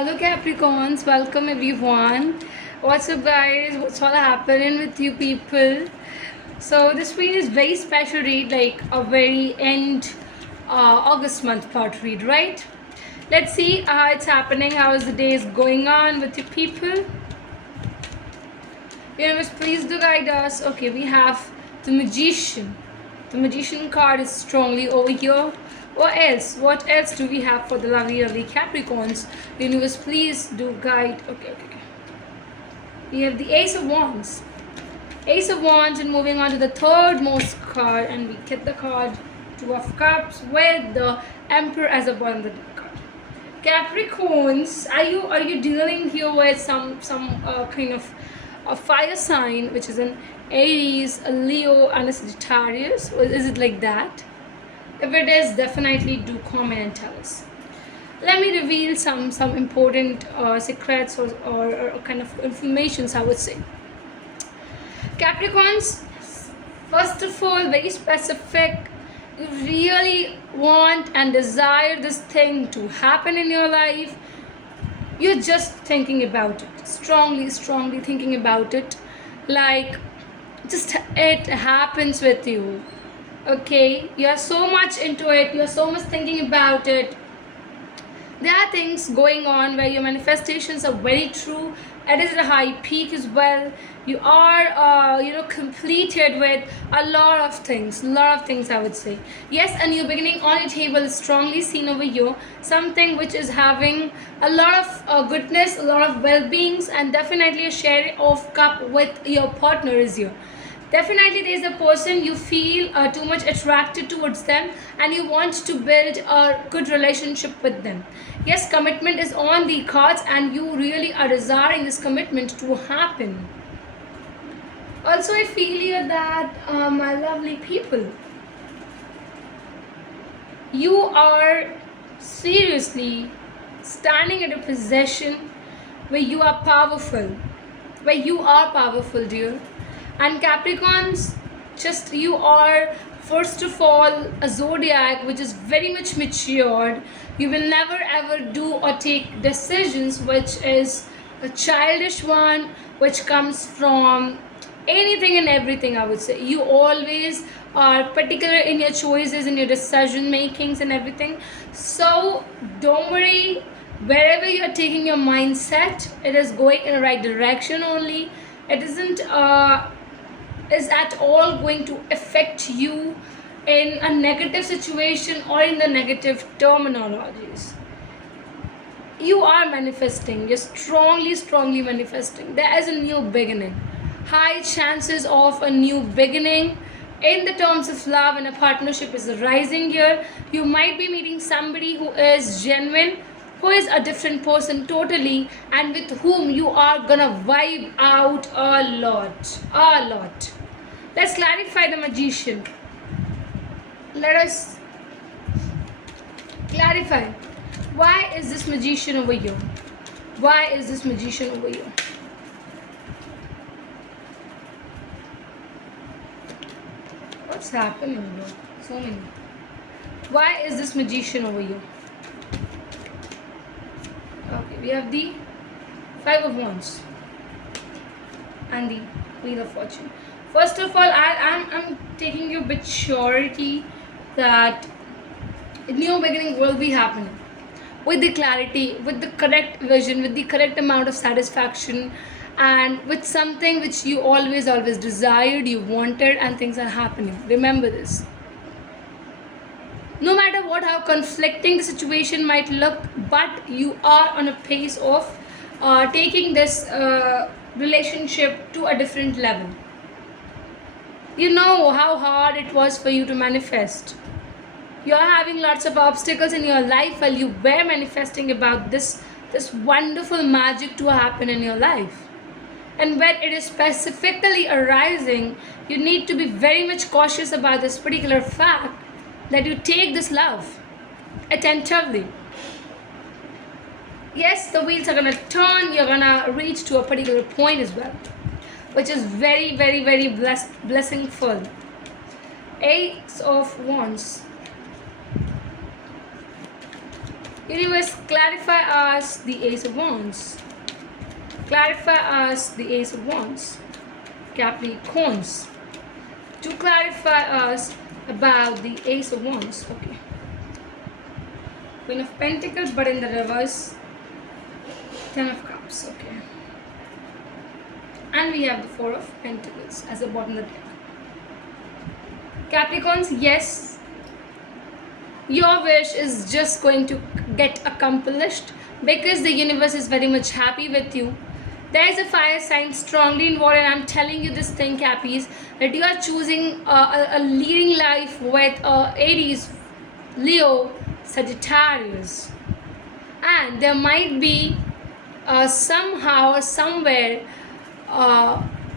Hello Capricorns, welcome everyone. What's up guys? What's all happening with you people? So this read is very special read, like a very end August month part read, right? Let's see how it's happening, how is the days going on with you people. Universe, please do guide us. Okay, we have the Magician. The Magician card is strongly over here. What else? What else do we have for the lovely Capricorns? Universe, please do guide. Okay. We have the Ace of Wands. Ace of Wands, and moving on to the third most card, and we get the card Two of Cups with the Emperor as a bottom of the deck card. Capricorns, are you dealing here with some kind of a fire sign, which is an Aries, a Leo, and a Sagittarius? Or is it like that? If it is, definitely do comment and tell us. Let me reveal some important secrets or kind of informations, I would say. Capricorns, first of all, very specific. You really want and desire this thing to happen in your life. You're just thinking about it, strongly thinking about it, like just it happens with you. Okay, you are so much into it, you are so much thinking about it. There are things going on where your manifestations are very true. It is at a high peak as well. You are completed with a lot of things, I would say. Yes, a new beginning on your table is strongly seen over here. Something which is having a lot of goodness, a lot of well-beings, and definitely a share of cup with your partner is here. Definitely there is a person you feel too much attracted towards them, and you want to build a good relationship with them. Yes, commitment is on the cards, and you really are desiring this commitment to happen. Also, I feel here that my lovely people, you are seriously standing at a position where you are powerful, dear. And Capricorns, just you are first of all a zodiac which is very much matured. You will never ever do or take decisions which is a childish one, which comes from anything and everything, I would say. You always are particular in your choices, in your decision makings and everything. So don't worry, wherever you are taking your mindset, it is going in the right direction only. It isn't is at all going to affect you in a negative situation or in the negative terminologies. You are manifesting, you're strongly manifesting. There is a new beginning, high chances of a new beginning in the terms of love, and a partnership is rising here. You might be meeting somebody who is genuine, who is a different person totally, and with whom you are gonna vibe out a lot. Let's clarify the Magician. Let us clarify, why is this Magician over here? What's happening here? So many. Why is this Magician over here? Okay, we have the Five of Wands and the Wheel of Fortune. First of all, I'm taking you with surety that a new beginning will be happening with the clarity, with the correct vision, with the correct amount of satisfaction, and with something which you always desired, you wanted, and things are happening. Remember this. No matter what, how conflicting the situation might look, but you are on a pace of taking this relationship to a different level. You know how hard it was for you to manifest. You are having lots of obstacles in your life while you were manifesting about this wonderful magic to happen in your life. And when it is specifically arising, you need to be very much cautious about this particular fact, that you take this love attentively. Yes, the wheels are gonna turn, you're gonna reach to a particular point as well, which is very blessingful. Ace of Wands. Universe, clarify us the Ace of Wands. Clarify us the Ace of Wands. Capricorns. To clarify us about the Ace of Wands. Okay. Queen of Pentacles, but in the reverse. Ten of Cups. Okay. And we have the Four of Pentacles as the bottom of the deck. Capricorns, yes, your wish is just going to get accomplished because the universe is very much happy with you. There is a fire sign strongly involved, and I'm telling you this thing, Cappies, that you are choosing a leading life with Aries, Leo, Sagittarius, and there might be somehow or somewhere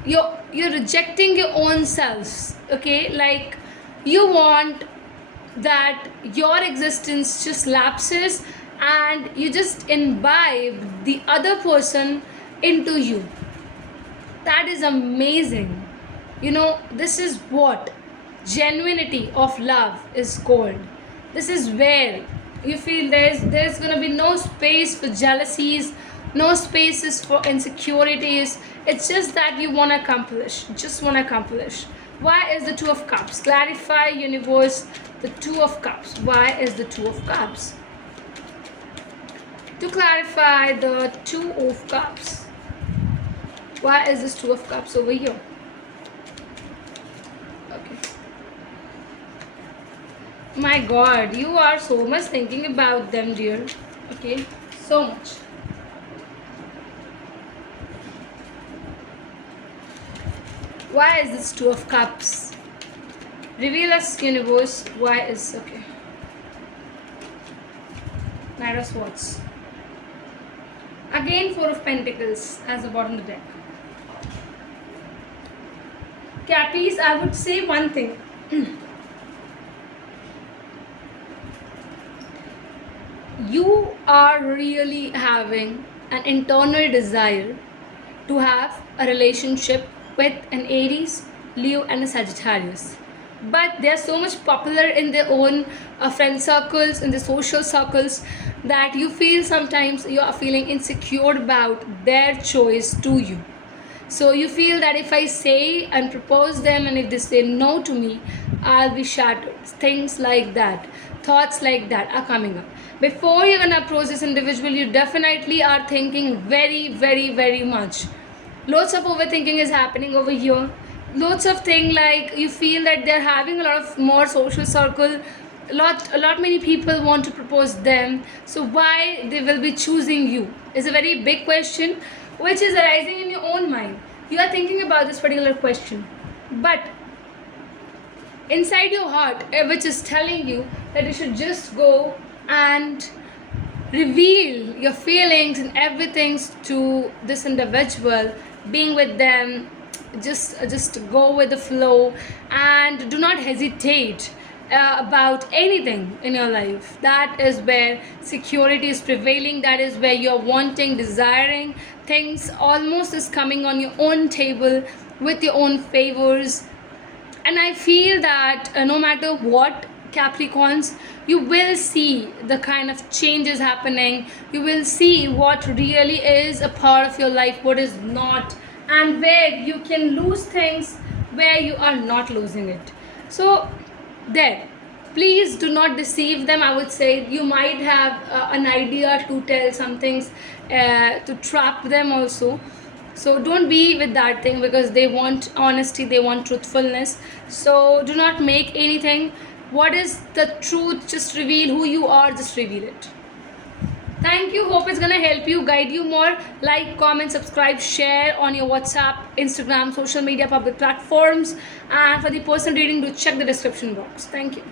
you're rejecting your own selves. Okay, like you want that your existence just lapses and you just imbibe the other person into you. That is amazing. You know, this is what genuinity of love is called. This is where you feel there's gonna be no space for jealousies, no spaces for insecurities. It's just that you want to accomplish, just want to accomplish. Why is the Two of Cups? Clarify, universe, the Two of Cups. Why is the Two of Cups? To clarify the Two of Cups. Why is this Two of Cups over here? Okay. My God, you are so much thinking about them, dear. Okay, so much. Why is this Two of Cups? Reveal us, universe. Why is okay? Knight of Swords. Again, Four of Pentacles as the bottom of the deck. Cappies, I would say one thing. You are really having an internal desire to have a relationship with an Aries, Leo, and a Sagittarius. But they are so much popular in their own friend circles, in the social circles, that you feel sometimes you are feeling insecure about their choice to you. So you feel that if I say and propose them, and if they say no to me, I'll be shattered. Things like that, thoughts like that are coming up. Before you're gonna approach this individual, you definitely are thinking very, very, very much. Lots of overthinking is happening over here. Lots of things, like you feel that they're having a lot of more social circle. A lot many people want to propose them. So why they will be choosing you is a very big question, which is arising in your own mind. You are thinking about this particular question, but inside your heart, which is telling you that you should just go and reveal your feelings and everything to this individual, being with them, just go with the flow and do not hesitate about anything in your life. That is where security is prevailing. That is where you're wanting, desiring things almost is coming on your own table with your own favors. And I feel that no matter what, Capricorns, you will see the kind of changes happening. You will see what really is a part of your life, what is not, and where you can lose things, where you are not losing it. So there, please do not deceive them. I would say you might have an idea to tell some things to trap them also. So don't be with that thing, because they want honesty, they want truthfulness. So do not make anything. What is the truth? Just reveal who you are, just reveal it. Thank you. Hope it's gonna help you, guide you more. Like, comment, subscribe, share on your WhatsApp, Instagram, social media, public platforms. And for the person reading, do check the description box. Thank you.